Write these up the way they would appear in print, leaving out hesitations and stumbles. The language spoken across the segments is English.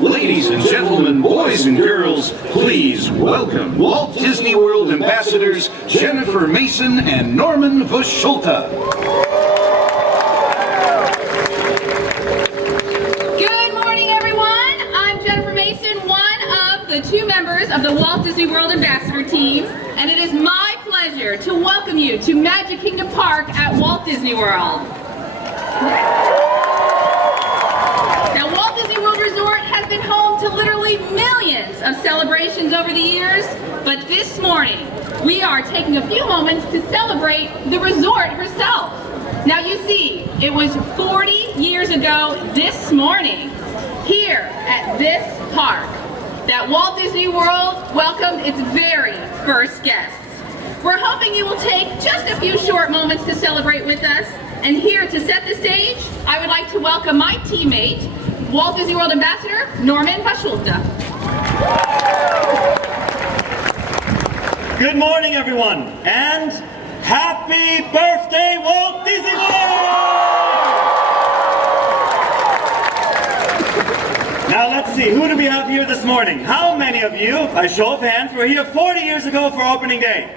Ladies and gentlemen, boys and girls, please welcome Walt Disney World Ambassadors Jennifer Mason and Norman Verschulta. Good morning, everyone. I'm Jennifer Mason, one of the 2 members of the Walt Disney World Ambassador team, and it is my pleasure to welcome you to Magic Kingdom Park at Walt Disney World. Now, Walt Disney World Resort has been home to literally millions of celebrations over the years, but this morning, we are taking a few moments to celebrate the resort herself. Now, you see, it was 40 years ago this morning, here at this park, that Walt Disney World welcomed its very first guests. We're hoping you will take just a few short moments to celebrate with us. And here to set the stage, I would like to welcome my teammate, Walt Disney World Ambassador Norman Verschulta. Good morning, everyone, and happy birthday, Walt Disney World! Now let's see, who do we have here this morning? How many of you, by show of hands, were here 40 years ago for opening day?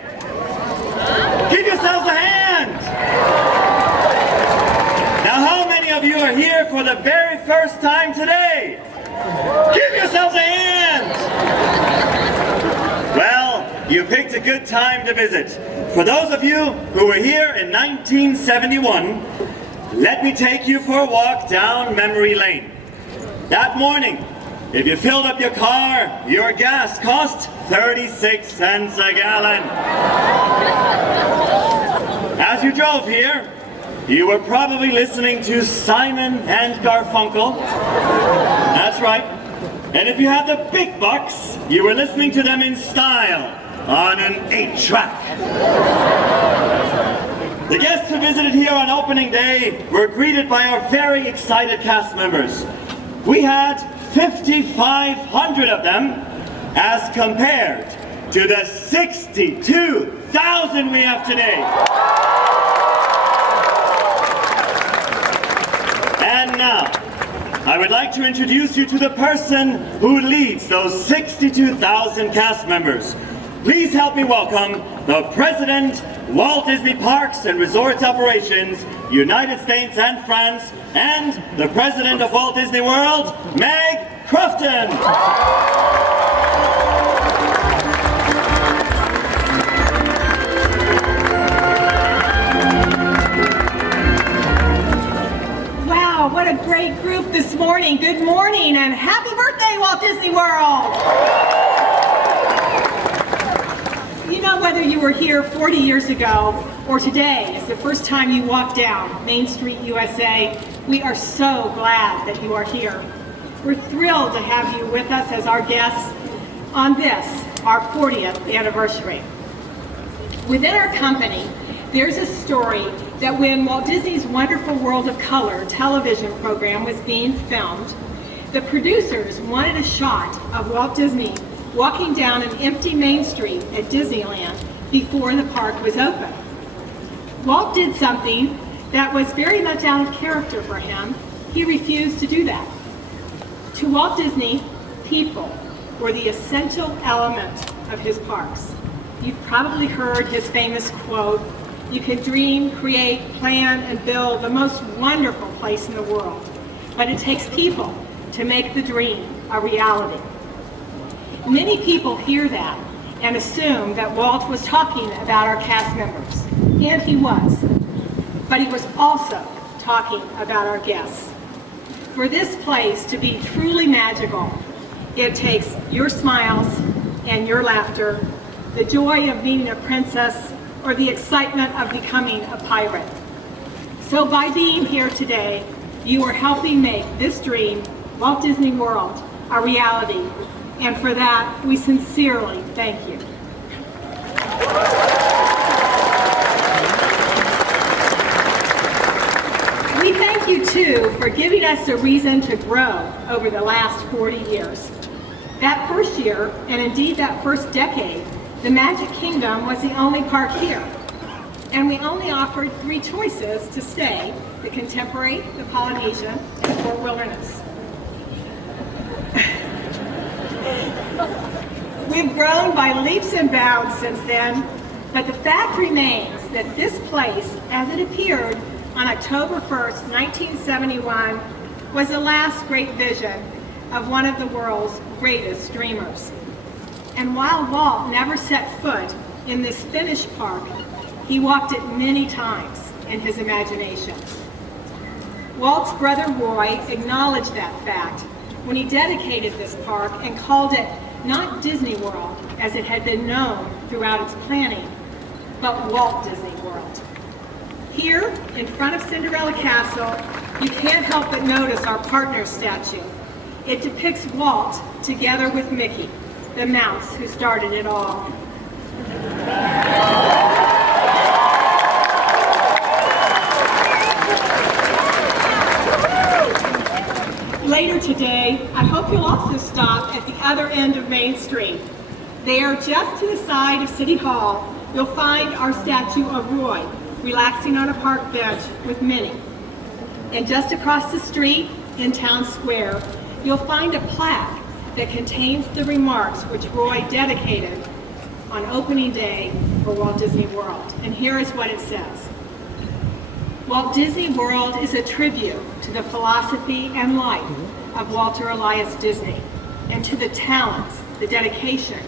Give yourselves a hand! Now, how many of you are here for the very first time today? Give yourselves a hand! Well, you picked a good time to visit. For those of you who were here in 1971, let me take you for a walk down memory lane. That morning, if you filled up your car, your gas cost 36 cents a gallon. As you drove here, you were probably listening to Simon and Garfunkel. That's right. And if you had the big bucks, you were listening to them in style on an 8-track. The guests who visited here on opening day were greeted by our very excited cast members. We had 5,500 of them as compared to the 62,000 we have today. And now, I would like to introduce you to the person who leads those 62,000 cast members. Please help me welcome the President, Walt Disney Parks and Resorts Operations, United States and France, and the President of Walt Disney World, Meg Crofton. What a great group this morning. Good morning and happy birthday, Walt Disney World. You know, whether you were here 40 years ago or today is the first time you walk down Main Street, USA, we are so glad that you are here. We're thrilled to have you with us as our guests on this, our 40th anniversary. Within our company, there's a story that when Walt Disney's Wonderful World of Color television program was being filmed, the producers wanted a shot of Walt Disney walking down an empty Main Street at Disneyland before the park was open. Walt did something that was very much out of character for him. He refused to do that. To Walt Disney, people were the essential element of his parks. You've probably heard his famous quote, "You can dream, create, plan, and build the most wonderful place in the world, but it takes people to make the dream a reality." Many people hear that and assume that Walt was talking about our cast members, and he was, but he was also talking about our guests. For this place to be truly magical, it takes your smiles and your laughter, the joy of meeting a princess, or the excitement of becoming a pirate. So by being here today, you are helping make this dream, Walt Disney World, a reality. And for that, we sincerely thank you. We thank you too for giving us a reason to grow over the last 40 years. That first year, and indeed that first decade, the Magic Kingdom was the only park here. And we only offered 3 choices to stay: the Contemporary, the Polynesian, and Fort Wilderness. We've grown by leaps and bounds since then, but the fact remains that this place, as it appeared on October 1st, 1971, was the last great vision of one of the world's greatest dreamers. And while Walt never set foot in this finished park, he walked it many times in his imagination. Walt's brother Roy acknowledged that fact when he dedicated this park and called it not Disney World, as it had been known throughout its planning, but Walt Disney World. Here, in front of Cinderella Castle, you can't help but notice our partner statue. It depicts Walt together with Mickey, the mouse who started it all. Later today, I hope you'll also stop at the other end of Main Street. There, just to the side of City Hall, you'll find our statue of Roy, relaxing on a park bench with Minnie. And just across the street, in Town Square, you'll find a plaque that contains the remarks which Roy dedicated on opening day for Walt Disney World. And here is what it says. Walt Disney World is a tribute to the philosophy and life of Walter Elias Disney, and to the talents, the dedication,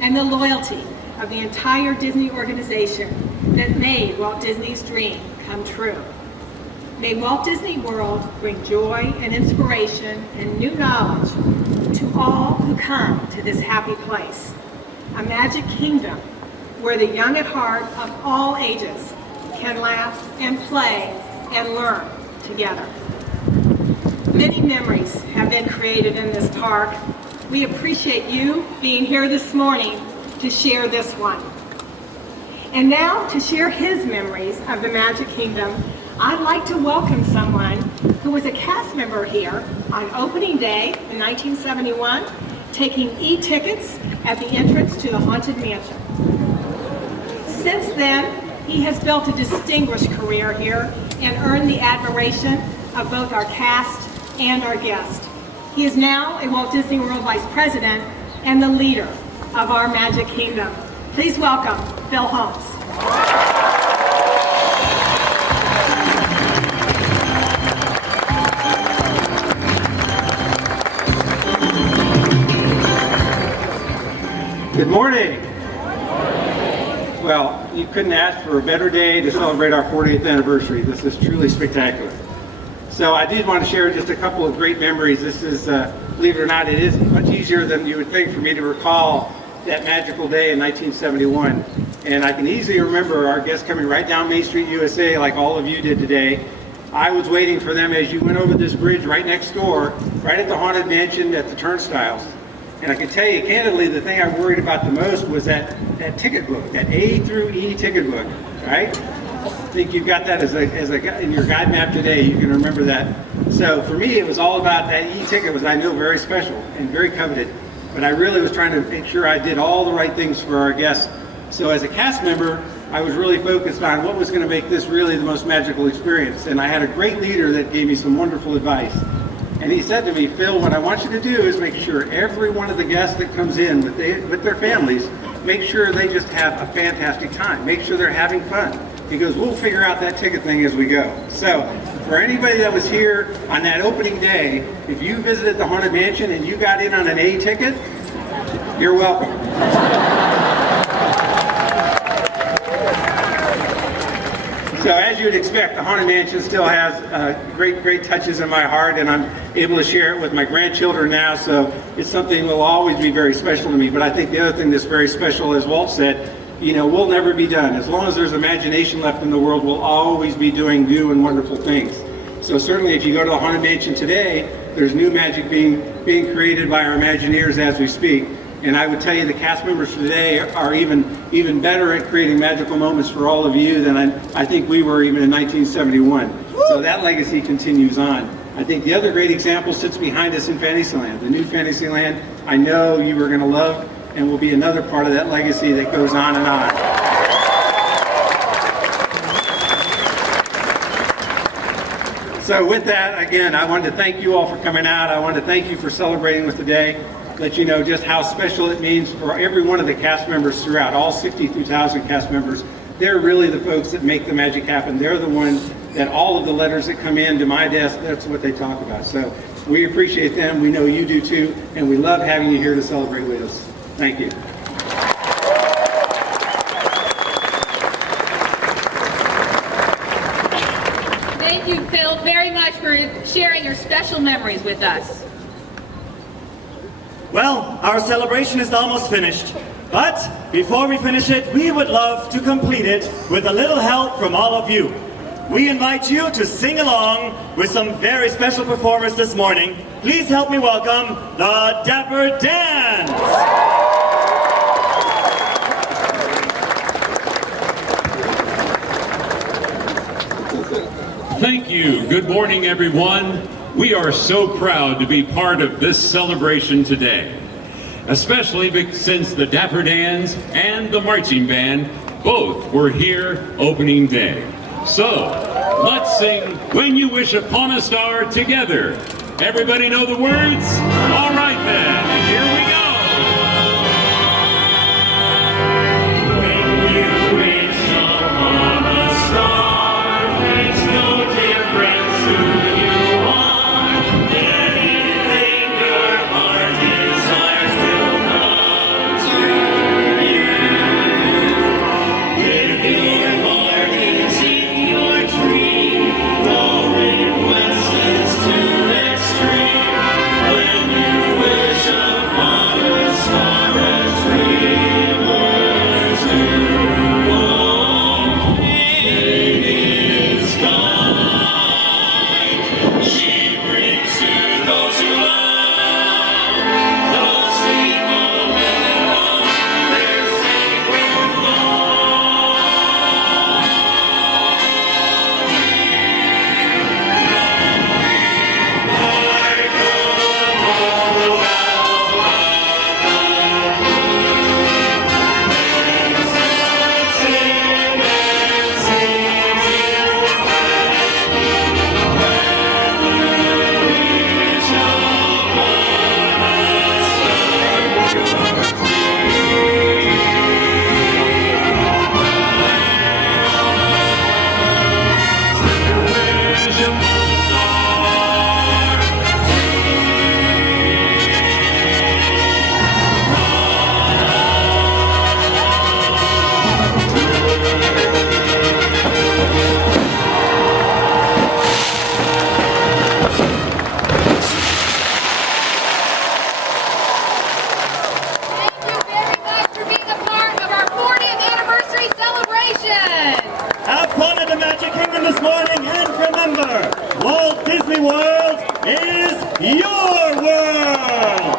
and the loyalty of the entire Disney organization that made Walt Disney's dream come true. May Walt Disney World bring joy and inspiration and new knowledge to all who come to this happy place, a magic kingdom where the young at heart of all ages can laugh and play and learn together. Many memories have been created in this park. We appreciate you being here this morning to share this one. And now, to share his memories of the Magic Kingdom, I'd like to welcome someone who was a cast member here on opening day in 1971, taking e-tickets at the entrance to the Haunted Mansion. Since then, he has built a distinguished career here and earned the admiration of both our cast and our guests. He is now a Walt Disney World Vice President and the leader of our Magic Kingdom. Please welcome Bill Holmes. Good morning. Well, you couldn't ask for a better day to celebrate our 40th anniversary. This is truly spectacular. So I did want to share just a couple of great memories. This is, believe it or not, it is much easier than you would think for me to recall that magical day in 1971. And I can easily remember our guests coming right down Main Street, USA, like all of you did today. I was waiting for them as you went over this bridge right next door, right at the Haunted Mansion at the turnstiles. And I can tell you, candidly, the thing I worried about the most was that ticket book, that A through E ticket book, right? I think you've got that as a in your guide map today. You can remember that. So for me, it was all about that E ticket, was I know very special and very coveted. But I really was trying to make sure I did all the right things for our guests. So as a cast member, I was really focused on what was going to make this really the most magical experience. And I had a great leader that gave me some wonderful advice. And he said to me, Phil, what I want you to do is make sure every one of the guests that comes in with their families, make sure they just have a fantastic time. Make sure they're having fun. He goes, we'll figure out that ticket thing as we go. So for anybody that was here on that opening day, if you visited the Haunted Mansion and you got in on an A ticket, you're welcome. So as you'd expect, the Haunted Mansion still has great touches in my heart, and I'm able to share it with my grandchildren now, so it's something that will always be very special to me. But I think the other thing that's very special, as Walt said, you know, we'll never be done. As long as there's imagination left in the world, we'll always be doing new and wonderful things. So certainly if you go to the Haunted Mansion today, there's new magic being created by our Imagineers as we speak. And I would tell you the cast members today are even better at creating magical moments for all of you than I think we were even in 1971. So that legacy continues on. I think the other great example sits behind us in Fantasyland. The new Fantasyland, I know you are going to love and will be another part of that legacy that goes on and on. So with that, again, I wanted to thank you all for coming out. I wanted to thank you for celebrating with today. Let you know just how special it means for every one of the cast members throughout, all 62,000 cast members. They're really the folks that make the magic happen. They're the ones that all of the letters that come in to my desk, that's what they talk about. So we appreciate them. We know you do too. And we love having you here to celebrate with us. Thank you. Thank you, Phil, very much for sharing your special memories with us. Well, our celebration is almost finished. But before we finish it, we would love to complete it with a little help from all of you. We invite you to sing along with some very special performers this morning. Please help me welcome the Dapper Dans. Thank you. Good morning, everyone. We are so proud to be part of this celebration today, especially since the Dapper Dans and the marching band both were here opening day. So, let's sing When You Wish Upon a Star together. Everybody know the words? All right then, here we go. When you wish upon a star, makes no difference who you are. Anything your heart desires will come to you. If your heart is in your dream, no request is too extreme. When you wish upon a star, as dreamers do, oh, it is kind. She brings to those who love those people living on their sacred Thank you very much for being a part of our 40th anniversary celebration. Have fun at the Magic Kingdom this morning, and remember, Walt Disney World is your world!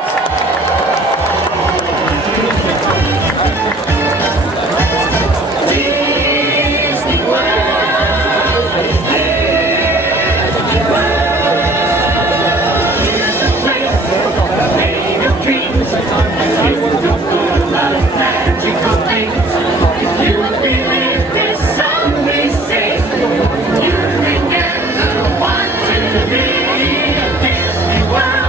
Disney World, Disney World. Here's a place made of dreams. It's full of magical things. If you believe this song we sing, you can get the one to be a Disney World.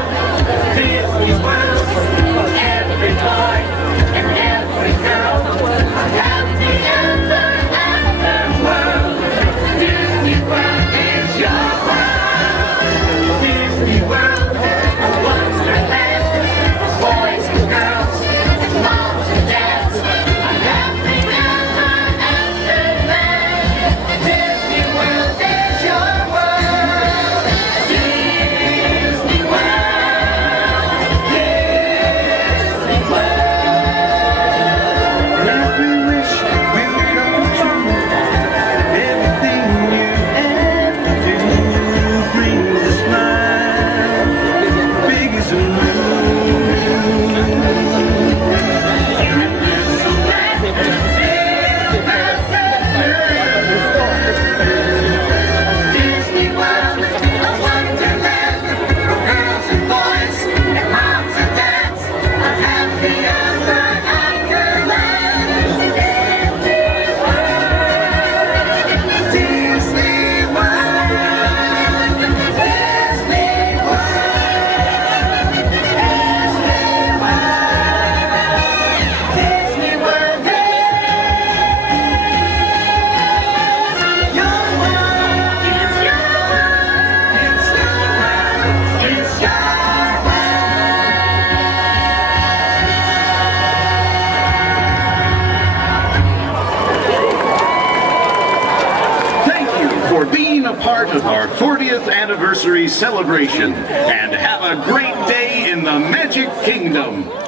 for being a part of our 40th anniversary celebration, and have a great day in the Magic Kingdom.